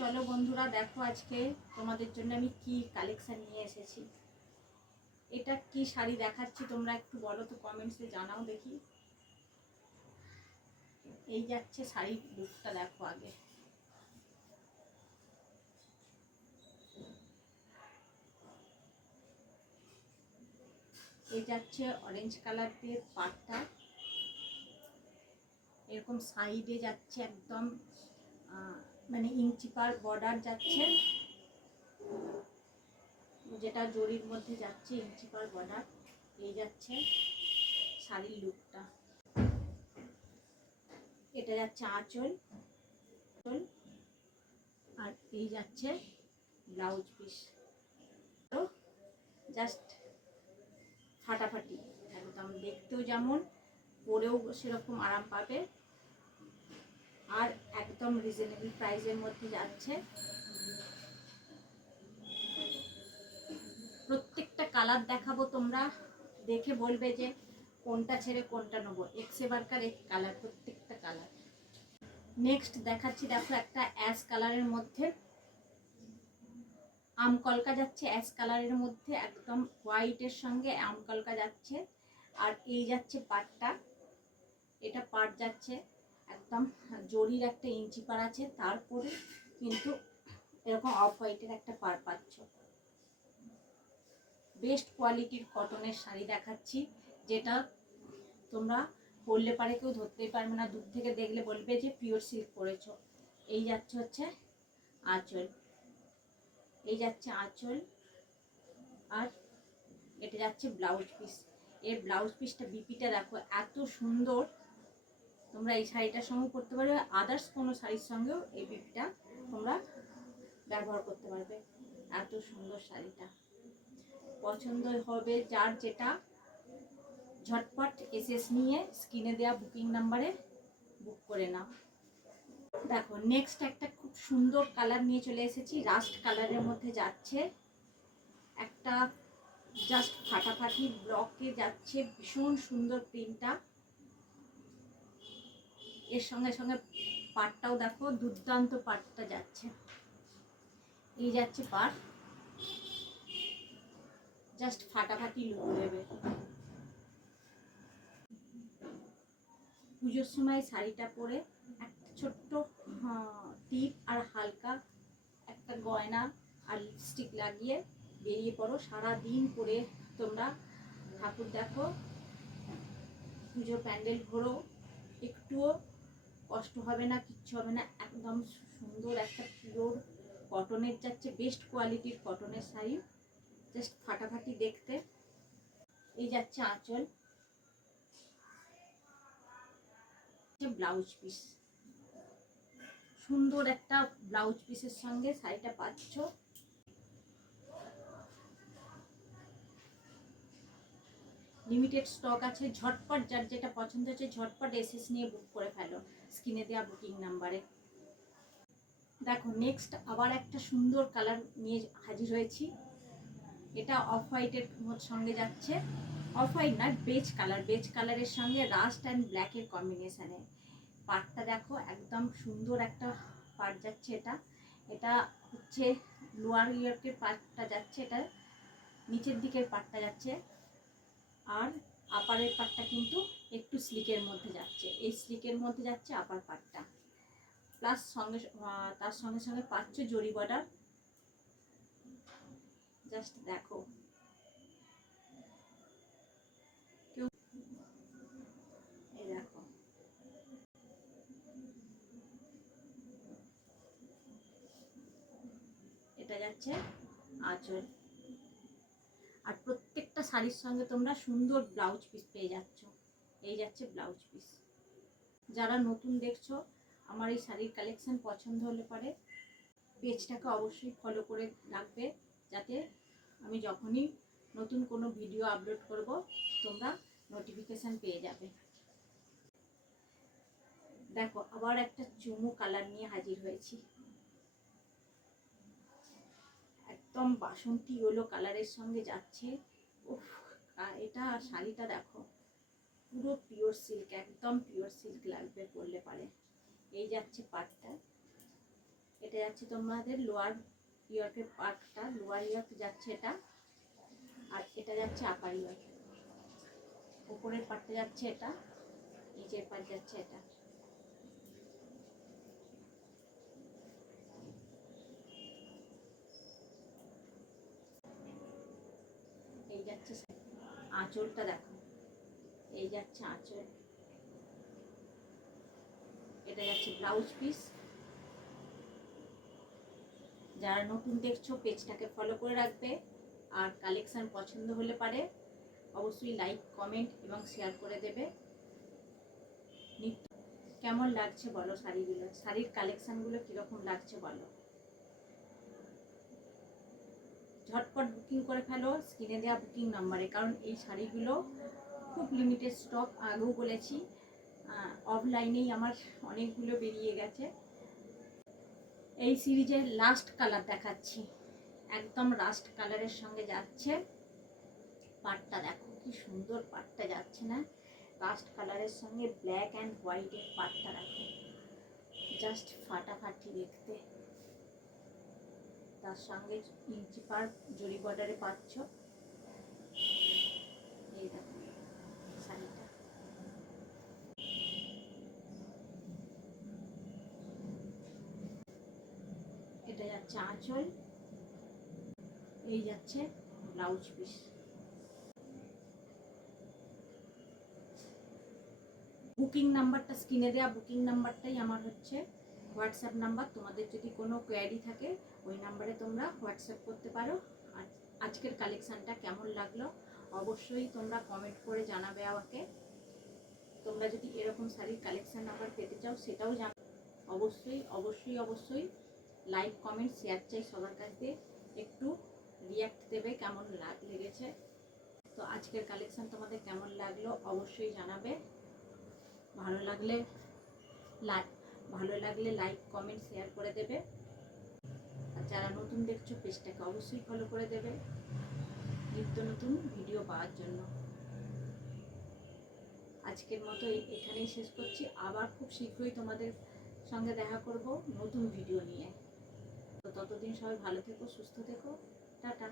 চলো বন্ধুরা, দেখো আজকে তোমাদের জন্য আমি কি কালেকশন নিয়ে এসেছি। এটা কি শাড়ি দেখাচ্ছি তোমরা একটু বলো তো, কমেন্টসে জানাও দেখি। এই যাচ্ছে শাড়ির লুকটা, দেখো আগে। এই যাচ্ছে অরেঞ্জ কালার দিয়ে পাটটা, এরকম সাইডে যাচ্ছে একদম মানে ইঞ্চি পার বর্ডার যাচ্ছে, যেটা জরির মধ্যে যাচ্ছে ইঞ্চি পার বর্ডার। এই যাচ্ছে শাড়ির লুকটা। এটা যাচ্ছে আঁচল, আর এই যাচ্ছে ব্লাউজ পিস। তো জাস্ট ফাটাফাটি একদম, দেখতেও যেমন, পরেও সেরকম আরাম পাবে, আর একদম রিজনেবল প্রাইসের মধ্যে যাচ্ছে। প্রত্যেকটা কালার দেখাবো, তোমরা দেখে বলবে যে কোনটা ছেড়ে কোনটা নেবো। এক্সে বারকার এক কালার, প্রত্যেকটা কালার। নেক্সট দেখাচ্ছি, দেখো একটা অ্যাশ কালারের মধ্যে আমকলকা যাচ্ছে, অ্যাশ কালারের মধ্যে একদম হোয়াইটের সঙ্গে আমকলকা যাচ্ছে। আর এই যাচ্ছে পাটটা, এটা পাট যাচ্ছে একদম জরির একটা ইঞ্চি পার আছে, তারপরে কিন্তু এরকম অফ হোয়াইটের একটা পার পাচ্ছ। বেস্ট কোয়ালিটির কটনের শাড়ি দেখাচ্ছি, যেটা তোমরা পরলে পারে কেউ ধরতেই পারবে না, দূর থেকে দেখলে বলবে যে পিওর সিল্ক পরেছো। এই যাচ্ছে হচ্ছে আঁচল, এই যাচ্ছে আঁচল, আর এটা যাচ্ছে ব্লাউজ পিস। এর ব্লাউজ পিসটা বিপিটা দেখো এত সুন্দর, তোমরা এই শাড়িটার সঙ্গে পরতে পারবে, আদার্স কোনো শাড়ির সঙ্গেও এই বিপিটা তোমরা ব্যবহার করতে পারবে। এত সুন্দর শাড়িটা, পছন্দ হবে যার যেটা, ঝটপট এসএস নিয়ে স্ক্রিনে দেওয়া বুকিং নাম্বারে বুক করে নাও। দেখো নেক্সট একটা খুব সুন্দর কালার নিয়ে চলে এসেছি, রাস্ট কালারের মধ্যে যাচ্ছে একটা, জাস্ট ফাটাফাটি ব্লকে যাচ্ছে, ভীষণ সুন্দর প্রিন্টটা। এর সঙ্গে সঙ্গে পাটটাও দেখো দুর্দান্ত, পাটটা যাচ্ছে। এই যাচ্ছে পাট, জাস্ট ফাটাফাটি লুক দেবে। পুজোর সময় শাড়িটা পরে একটা ছোট্ট টিপ আর হালকা একটা গয়না আর লিপস্টিক লাগিয়ে বেরিয়ে পড়ো, সারা দিন পরে তোমরা ঠাকুর দেখো, পুজো প্যান্ডেল ঘোরো, একটুও কষ্ট হবে না, কিচ্ছু হবে না। একদম সুন্দর একটা পিওর কটনের যাচ্ছে, বেস্ট কোয়ালিটির কটনের শাড়ি, জাস্ট ফাটাফাটি দেখতে। এই যাচ্ছে আঁচল, ব্লাউজ পিস, সুন্দর একটা ব্লাউজ পিসের সঙ্গে শাড়িটা পাচ্ছ। লিমিটেড স্টক আছে, ঝটপট যার যেটা পছন্দ হচ্ছে ঝটপট এসএস নিয়ে বুক করে ফেলো স্ক্রিনে দেওয়া বুকিং নাম্বারে। দেখো নেক্সট আবার একটা সুন্দর কালার নিয়ে হাজির হয়েছি, এটা অফ হোয়াইটের সঙ্গে যাচ্ছে, অফ হোয়াইট না, বেজ কালার, বেজ কালারের সঙ্গে রাস্ট অ্যান্ড ব্ল্যাকের কম্বিনেশানে। পাটটা দেখো একদম সুন্দর একটা পাট যাচ্ছে, এটা এটা হচ্ছে লোয়ার ইয়র্কের পাটটা যাচ্ছে, এটা নিচের দিকের পাটটা যাচ্ছে, আর আপারের পাটটা কিন্তু একটু স্লিকের মধ্যে যাচ্ছে, এই স্লিকের মধ্যে যাচ্ছে আপার পাটটা। প্লাস সঙ্গে তার সঙ্গে সঙ্গে পাচ্ছ জরি বর্ডার, জাস্ট দেখো। কেউ এই দেখো, এটা যাচ্ছে আঁচল, আর প্রত্যেকটা শাড়ির সঙ্গে তোমরা সুন্দর ব্লাউজ পিস পেয়ে যাচ্ছ। এই যাচ্ছে ব্লাউজ পিস। যারা নতুন দেখছো, আমার এই শাড়ির কালেকশন পছন্দ হলে পরে পেজটাকে অবশ্যই ফলো করে রাখবে, যাতে আমি যখনই নতুন কোনো ভিডিও আপলোড করব তোমরা নোটিফিকেশান পেয়ে যাবে। দেখো আবার একটা চুমু কালার নিয়ে হাজির হয়েছি, একদম বাসন্তী ইয়েলো কালারের সঙ্গে যাচ্ছে। উফ, এটা শাড়িটা দেখো পুরো পিওর সিল্ক, একদম পিওর সিল্ক লাগবে পরলে পারে। এই যাচ্ছে পাটটা, এটা যাচ্ছে তোমাদের লোয়ার ইয়র্কের পার্টটা, লোয়ার ইয়র্ক যাচ্ছে এটা, আর এটা যাচ্ছে আপার ইয়র্ক। উপরের পার্টটা যাচ্ছে এটা, নিচের পার্ট যাচ্ছে এটা। এই যাচ্ছে আঁচলটা, দেখো এই যাচ্ছে আঁচল, এটা যাচ্ছে ব্লাউজ পিস। যারা নতুন দেখছো পেজটাকে ফলো করে রাখবে, আর কালেকশন পছন্দ হলে পারে অবশ্যই লাইক, কমেন্ট এবং শেয়ার করে দেবে। কেমন লাগছে বলো শাড়িগুলো, শাড়ির কালেকশনগুলো কীরকম লাগছে বলো। ঝটপট বুকিং করে ফেলো স্ক্রিনে দেওয়া বুকিং নাম্বারে, কারণ এই শাড়িগুলো খুব লিমিটেড স্টক, আগেও বলেছি। অফলাইনেই আমার অনেকগুলো বেরিয়ে গেছে। এই সিরিজের লাস্ট কালার দেখাচ্ছি, একদম লাস্ট কালারের সঙ্গে যাচ্ছে। পাটটা দেখো কি সুন্দর, পাটটা যাচ্ছে না, লাস্ট কালারের সঙ্গে ব্ল্যাক অ্যান্ড হোয়াইটের পাটটা দেখো, জাস্ট ফাটাফাটি দেখতে। তার সঙ্গে ইঞ্চি পার জরি বর্ডারে পাচ্ছ। এই দেখো শাড়িটা, এটা যাচ্ছে আঁচল, এই যাচ্ছে ব্লাউজ পিস। বুকিং নাম্বারটা স্ক্রিনে দেওয়া বুকিং নাম্বারটাই আমার হচ্ছে হোয়াটসঅ্যাপ নাম্বার। তোমাদের যদি কোনো কোয়ারি থাকে ওই নাম্বারে তোমরা হোয়াটসঅ্যাপ করতে পারো। আর আজকের কালেকশানটা কেমন লাগলো অবশ্যই তোমরা কমেন্ট করে জানাবে আমাকে। তোমরা যদি এরকম শাড়ির কালেকশান আবার পেতে চাও সেটাও অবশ্যই অবশ্যই অবশ্যই লাইক, কমেন্ট, শেয়ার চাই সবার কাছে। একটু রিয়াক্ট দেবে কেমন লেগেছে। তো আজকের কালেকশান তোমাদের কেমন লাগলো অবশ্যই জানাবে। ভালো লাগলে লাইক, কমেন্ট, শেয়ার করে দেবে। আর যারা নতুন দেখছো পেজটাকে অবশ্যই ফলো করে দেবে নিত্য নতুন ভিডিও পাওয়ার জন্য। আজকের মতো এখানেই শেষ করছি, আবার খুব শীঘ্রই তোমাদের সঙ্গে দেখা করব নতুন ভিডিও নিয়ে। তো ততদিন সবাই ভালো থেকো, সুস্থ থেকো, টাটা।